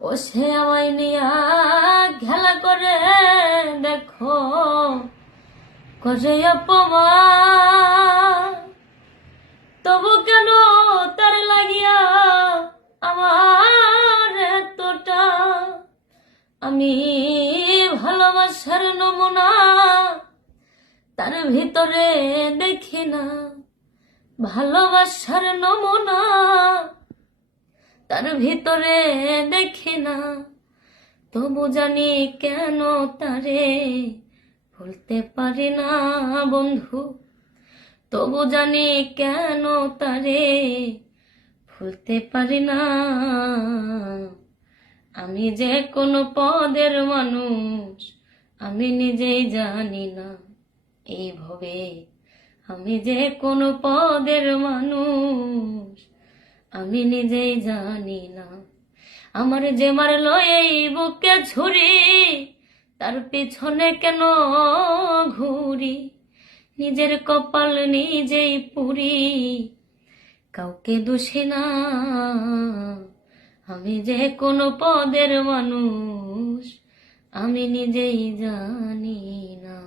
ও সে আমায় নিয়া খেলা করে দেখো করে অপমান, তবু কেন তার লাগিয়া আমার এতটা। আমি ভালোবাসার নমুনা তার ভিতরে দেখি না, ভালোবাসার নমুনা তার ভিতরে দেখি না। তবু জানি কেন তারে ভুলতে পারি না বন্ধু, তবু জানি কেন তারে ভুলতে পারি না। আমি যে কোনো পদের মানুষ আমি নিজেই জানি না, এইভাবে আমি যে কোনো পদের মানুষ আমি নিজেই জানি না। আমার যে মারলো এই বুকে ছুরি, তার পিছনে কেন ঘুরি, নিজের কপাল নিজেই পুরি, কাউকে দোষী না। আমি যে কোনো পদের মানুষ আমি নিজেই জানি না।